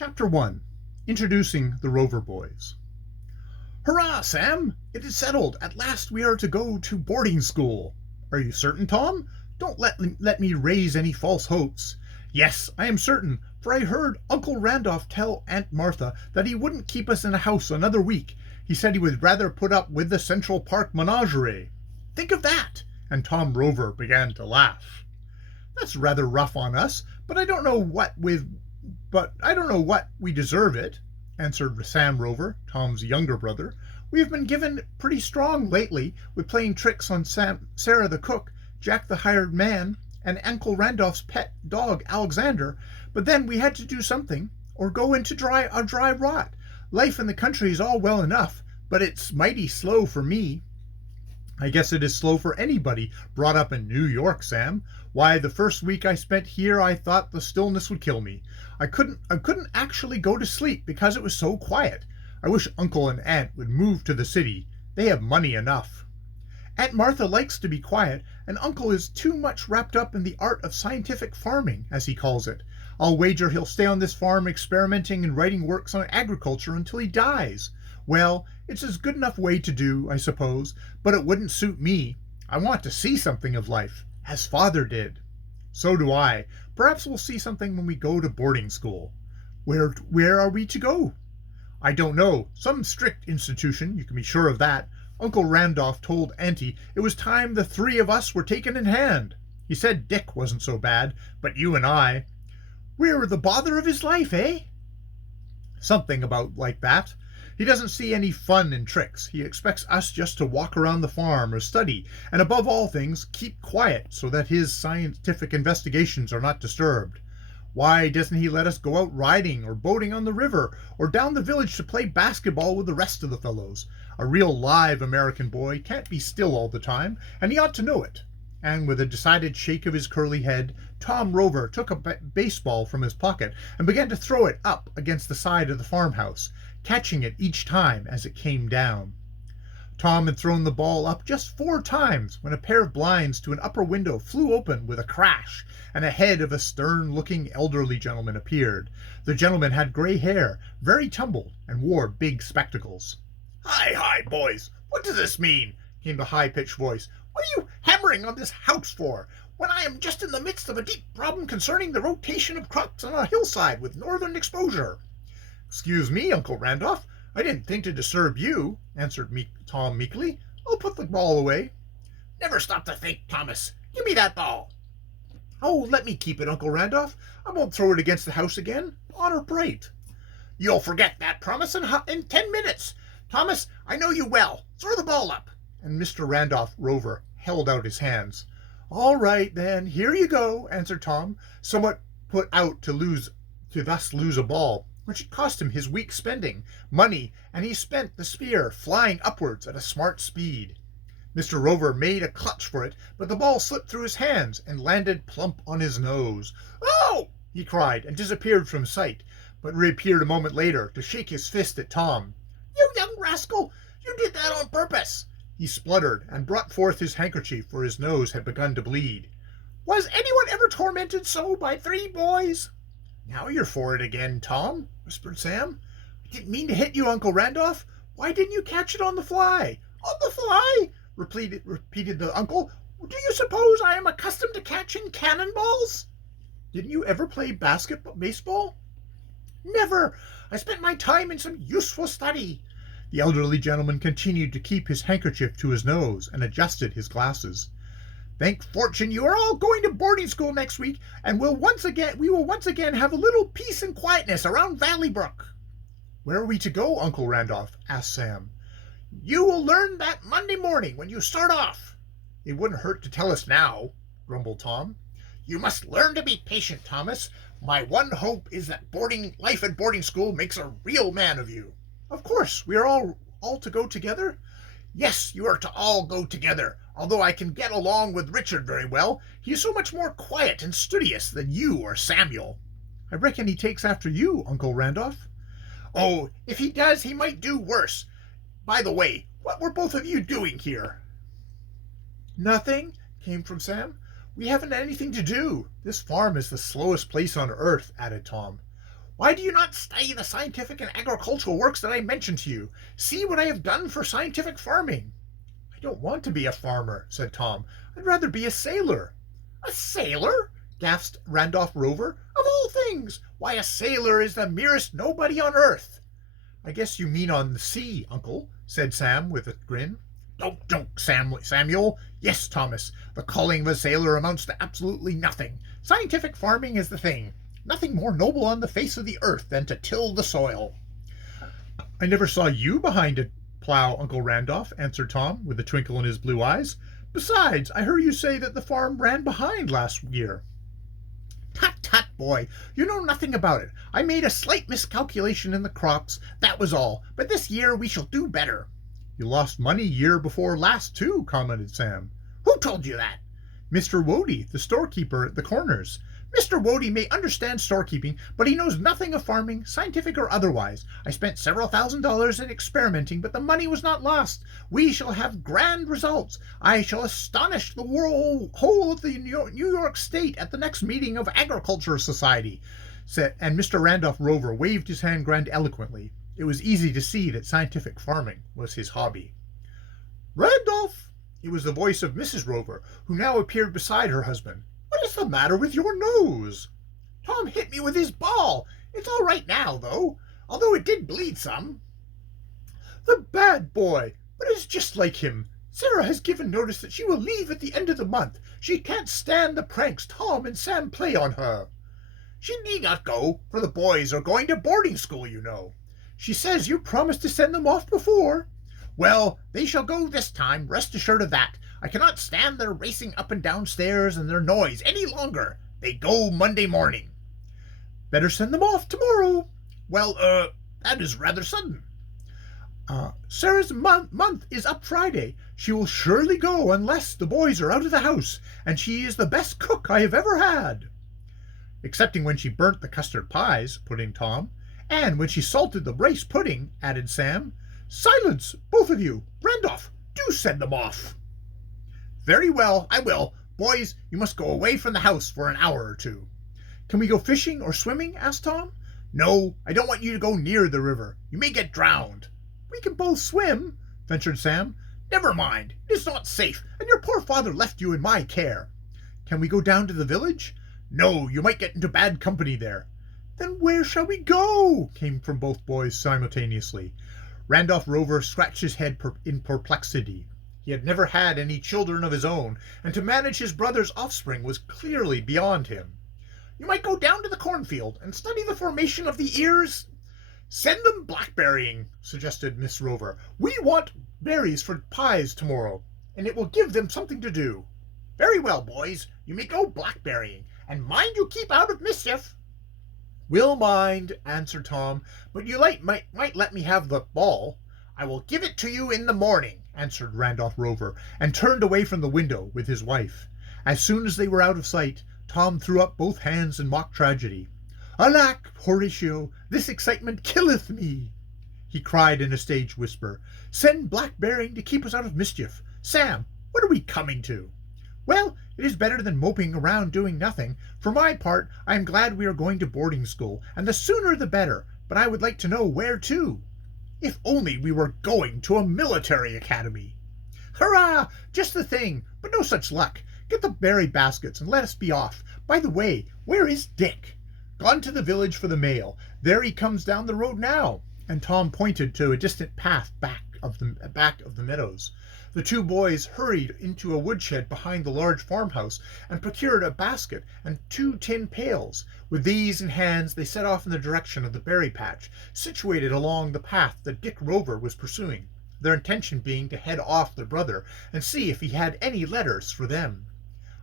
Chapter 1. Introducing the Rover Boys. "Hurrah, Sam! It is settled. At last we are to go to boarding school." "Are you certain, Tom? Don't let me raise any false hopes." "Yes, I am certain, for I heard Uncle Randolph tell Aunt Martha that he wouldn't keep us in a house another week. He said he would rather put up with the Central Park menagerie." "Think of that!" And Tom Rover began to laugh. "That's rather rough on us, but I don't know what we deserve it," answered Sam Rover, Tom's younger brother. "We have been given pretty strong lately, with playing tricks on Sarah the cook, Jack the hired man, and Uncle Randolph's pet dog Alexander, but then we had to do something, or go into dry rot. Life in the country is all well enough, but it's mighty slow for me." "I guess it is slow for anybody brought up in New York, Sam. Why, the first week I spent here I thought the stillness would kill me. I couldn't actually go to sleep because it was so quiet. I wish Uncle and Aunt would move to the city. They have money enough." "Aunt Martha likes to be quiet, and Uncle is too much wrapped up in the art of scientific farming, as he calls it. I'll wager he'll stay on this farm experimenting and writing works on agriculture until he dies. Well, it's a good enough way to do, I suppose, but it wouldn't suit me. I want to see something of life, as Father did." "So do I. Perhaps we'll see something when we go to boarding school." Where are we to go?" "I don't know. Some strict institution, you can be sure of that. Uncle Randolph told Auntie it was time the three of us were taken in hand. He said Dick wasn't so bad, but you and I—" "We're the bother of his life, eh?" "Something about like that. He doesn't see any fun in tricks. He expects us just to walk around the farm or study, and above all things, keep quiet so that his scientific investigations are not disturbed. Why doesn't he let us go out riding or boating on the river, or down the village to play basketball with the rest of the fellows? A real live American boy can't be still all the time, and he ought to know it." And with a decided shake of his curly head, Tom Rover took a baseball from his pocket and began to throw it up against the side of the farmhouse, catching it each time as it came down. Tom had thrown the ball up just 4 times when a pair of blinds to an upper window flew open with a crash, and a head of a stern-looking elderly gentleman appeared. The gentleman had gray hair, very tumbled, and wore big spectacles. Hi, boys! What does this mean?" came the high-pitched voice. "What are you hammering on this house for, when I am just in the midst of a deep problem concerning the rotation of crops on a hillside with northern exposure?" "Excuse me, Uncle Randolph. I didn't think to disturb you," answered Tom meekly. "I'll put the ball away." "Never stop to think, Thomas. Give me that ball." "Oh, let me keep it, Uncle Randolph. I won't throw it against the house again. Honor bright." "You'll forget that promise in 10 minutes. Thomas, I know you well. Throw the ball up." And Mr. Randolph Rover held out his hands. "All right, then, here you go," answered Tom, somewhat put out to thus lose a ball, which had cost him his week's spending, money, and he spent the spear flying upwards at a smart speed. Mr. Rover made a clutch for it, but the ball slipped through his hands and landed plump on his nose. "Oh!" he cried, and disappeared from sight, but reappeared a moment later to shake his fist at Tom. "You young rascal! You did that on purpose!" he spluttered, and brought forth his handkerchief, for his nose had begun to bleed. "Was anyone ever tormented so by 3 boys?" "Now you're for it again, Tom," whispered Sam. "I didn't mean to hit you, Uncle Randolph. Why didn't you catch it on the fly?" "On the fly?" repeated the uncle. "Do you suppose I am accustomed to catching cannonballs?" "Didn't you ever play baseball?" "Never. I spent my time in some useful study." The elderly gentleman continued to keep his handkerchief to his nose and adjusted his glasses. "Thank fortune you are all going to boarding school next week, and we will once again have a little peace and quietness around Valley Brook." "Where are we to go, Uncle Randolph?" asked Sam. "You will learn that Monday morning when you start off." "It wouldn't hurt to tell us now," grumbled Tom. "You must learn to be patient, Thomas. My one hope is that life at boarding school makes a real man of you." "Of course, we are all to go together?" "Yes, you are to all go together, although I can get along with Richard very well. He is so much more quiet and studious than you or Samuel." "I reckon he takes after you, Uncle Randolph." "Oh, if he does, he might do worse. By the way, what were both of you doing here?" "Nothing," came from Sam. "We haven't anything to do. This farm is the slowest place on earth," added Tom. Why do you not study the scientific and agricultural works that I mentioned to you? See what I have done for scientific farming." "I don't want to be a farmer," said Tom. "I'd rather be a sailor." "A sailor?" gasped Randolph Rover. "Of all things! Why, a sailor is the merest nobody on earth." "I guess you mean on the sea, Uncle," said Sam with a grin. Don't, Samuel. Yes, Thomas, the calling of a sailor amounts to absolutely nothing. Scientific farming is the thing. Nothing more noble on the face of the earth than to till the soil." "I never saw you behind a plow, Uncle Randolph," answered Tom, with a twinkle in his blue eyes. "Besides, I heard you say that the farm ran behind last year." "Tut, tut, boy, you know nothing about it. I made a slight miscalculation in the crops, that was all, but this year we shall do better." "You lost money year before last, too," commented Sam. "Who told you that?" "Mr. Wody, the storekeeper at the Corners." "Mr. Wody may understand storekeeping, but he knows nothing of farming, scientific or otherwise. I spent several $1,000s in experimenting, but the money was not lost. We shall have grand results. I shall astonish the whole of the New York State at the next meeting of Agriculture Society," and Mr. Randolph Rover waved his hand grandiloquently. It was easy to see that scientific farming was his hobby. "Randolph!" It was the voice of Mrs. Rover, who now appeared beside her husband. "What is the matter with your nose?" "Tom hit me with his ball. It's all right now, though, although it did bleed some." "The bad boy! But it's just like him. Sarah has given notice that she will leave at the end of the month. She can't stand the pranks Tom and Sam play on her." "She need not go, for the boys are going to boarding school, you know." "She says you promised to send them off before." "Well, they shall go this time, rest assured of that. I cannot stand their racing up and down stairs and their noise any longer. They go Monday morning." "Better send them off tomorrow." "Well, that is rather sudden." "Sarah's month is up Friday. She will surely go unless the boys are out of the house, and she is the best cook I have ever had." "Excepting when she burnt the custard pies," put in Tom. "And when she salted the rice pudding," added Sam. "Silence, both of you! Randolph, do send them off." "Very well, I will. Boys, you must go away from the house for an hour or two." "Can we go fishing or swimming?" asked Tom. "No, I don't want you to go near the river. You may get drowned." "We can both swim," ventured Sam. "Never mind. It is not safe, and your poor father left you in my care." "Can we go down to the village?" "No, you might get into bad company there." "Then where shall we go?" came from both boys simultaneously. Randolph Rover scratched his head in perplexity. He had never had any children of his own, and to manage his brother's offspring was clearly beyond him. "You might go down to the cornfield and study the formation of the ears." "Send them blackberrying," suggested Miss Rover. "We want berries for pies tomorrow, and it will give them something to do." "Very well, boys. You may go blackberrying, and mind you keep out of mischief." "We'll mind," answered Tom, "but you might let me have the ball." "I will give it to you in the morning," answered Randolph Rover, and turned away from the window with his wife. As soon as they were out of sight, Tom threw up both hands in mock tragedy. "Alack, Horatio, this excitement killeth me!" he cried in a stage whisper. "Send blackberrying to keep us out of mischief. Sam, what are we coming to?" "Well, it is better than moping around doing nothing. For my part, I am glad we are going to boarding school, and the sooner the better, but I would like to know where to." "If only we were going to a military academy." "Hurrah! Just the thing, but no such luck. Get the berry baskets and let us be off. By the way, where is Dick?" "Gone to the village for the mail. There he comes down the road now," and Tom pointed to a distant path back of the meadows. The two boys hurried into a woodshed behind the large farmhouse and procured a basket and 2 tin pails. With these in hands, they set off in the direction of the berry patch, situated along the path that Dick Rover was pursuing, their intention being to head off their brother and see if he had any letters for them.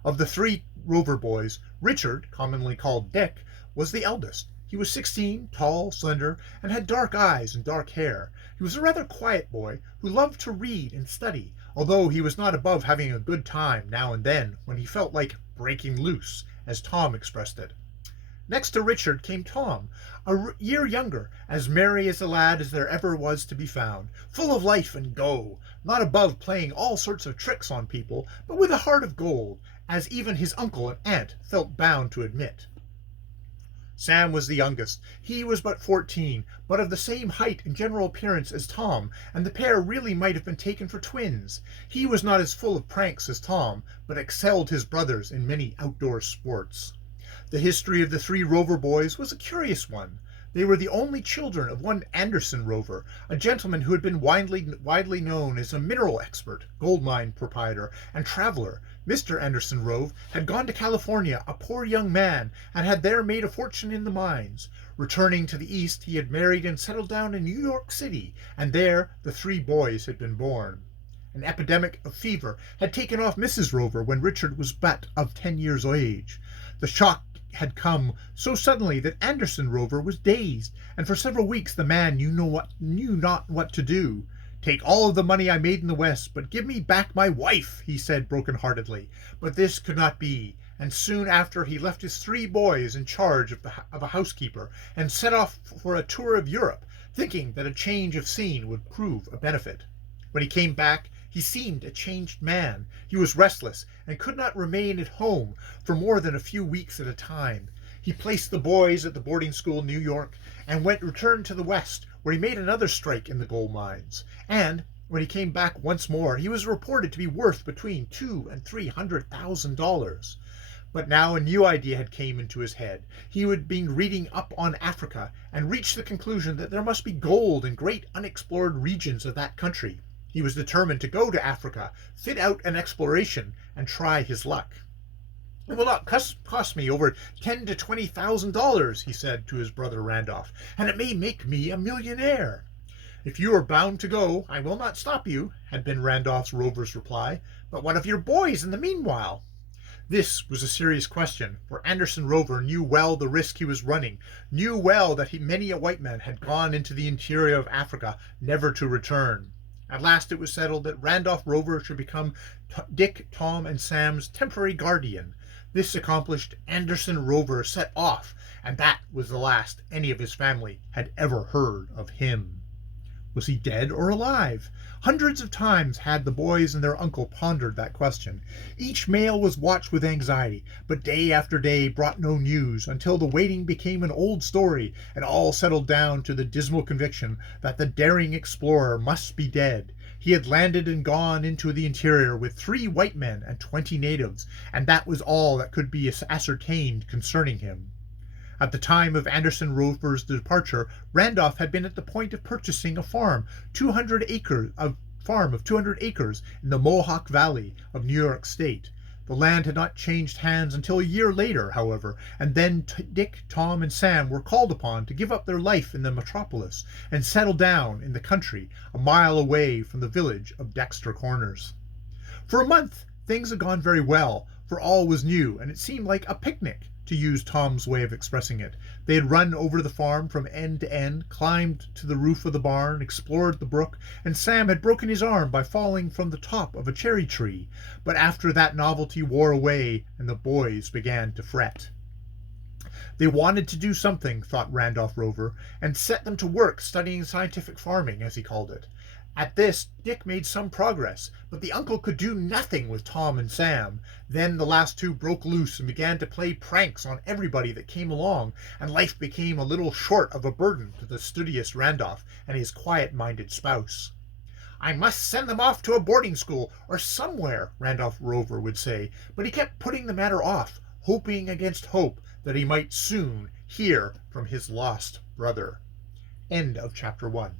Of the 3 Rover boys, Richard, commonly called Dick, was the eldest. He was 16, tall, slender, and had dark eyes and dark hair. He was a rather quiet boy who loved to read and study, although he was not above having a good time now and then when he felt like breaking loose, as Tom expressed it. Next to Richard came Tom, a year younger, as merry as a lad as there ever was to be found, full of life and go, not above playing all sorts of tricks on people, but with a heart of gold, as even his uncle and aunt felt bound to admit. Sam was the youngest. He was but 14, but of the same height and general appearance as Tom, and the pair really might have been taken for twins. He was not as full of pranks as Tom, but excelled his brothers in many outdoor sports. The history of the three Rover boys was a curious one. They were the only children of one Anderson Rover, a gentleman who had been widely known as a mineral expert, gold mine proprietor, and traveler. Mr. Anderson Rove had gone to California, a poor young man, and had there made a fortune in the mines. Returning to the East, he had married and settled down in New York City, and there the three boys had been born. An epidemic of fever had taken off Mrs. Rover when Richard was but of 10 years of age. The shock had come so suddenly that Anderson Rover was dazed, and for several weeks the man knew not what to do. "Take all of the money I made in the West, but give me back my wife," he said broken-heartedly. But this could not be, and soon after he left his three boys in charge of a housekeeper and set off for a tour of Europe, thinking that a change of scene would prove a benefit. When he came back, he seemed a changed man. He was restless and could not remain at home for more than a few weeks at a time. He placed the boys at the boarding school in New York and returned to the West, where he made another strike in the gold mines. And when he came back once more, he was reported to be worth between $200,000 and $300,000. But now a new idea had come into his head. He had been reading up on Africa and reached the conclusion that there must be gold in great unexplored regions of that country. He was determined to go to Africa, fit out an exploration, and try his luck. "It will not cost me over $10,000 to $20,000, he said to his brother Randolph, "and it may make me a millionaire." "If you are bound to go, I will not stop you," had been Randolph Rover's reply. "But what of your boys in the meanwhile?" This was a serious question, for Anderson Rover knew well the risk he was running, knew well that many a white man had gone into the interior of Africa never to return. At last it was settled that Randolph Rover should become Dick, Tom, and Sam's temporary guardian. This accomplished, Anderson Rover set off, and that was the last any of his family had ever heard of him. Was he dead or alive? Hundreds of times had the boys and their uncle pondered that question. Each mail was watched with anxiety, but day after day brought no news, until the waiting became an old story, and all settled down to the dismal conviction that the daring explorer must be dead. He had landed and gone into the interior with 3 white men and 20 natives, and that was all that could be ascertained concerning him. At the time of Anderson Rover's departure, Randolph had been at the point of purchasing a farm of 200 acres in the Mohawk Valley of New York State. The land had not changed hands until a year later, however, and then Dick, Tom, and Sam were called upon to give up their life in the metropolis and settle down in the country, a mile away from the village of Dexter Corners. For a month, things had gone very well, for all was new, and it seemed like a picnic, to use Tom's way of expressing it. They had run over the farm from end to end, climbed to the roof of the barn, explored the brook, and Sam had broken his arm by falling from the top of a cherry tree. But after that novelty wore away, and the boys began to fret. They wanted to do something, thought Randolph Rover, and set them to work studying scientific farming, as he called it. At this, Dick made some progress, but the uncle could do nothing with Tom and Sam. Then the last two broke loose and began to play pranks on everybody that came along, and life became a little short of a burden to the studious Randolph and his quiet-minded spouse. "I must send them off to a boarding school or somewhere," Randolph Rover would say, but he kept putting the matter off, hoping against hope that he might soon hear from his lost brother. End of chapter 1.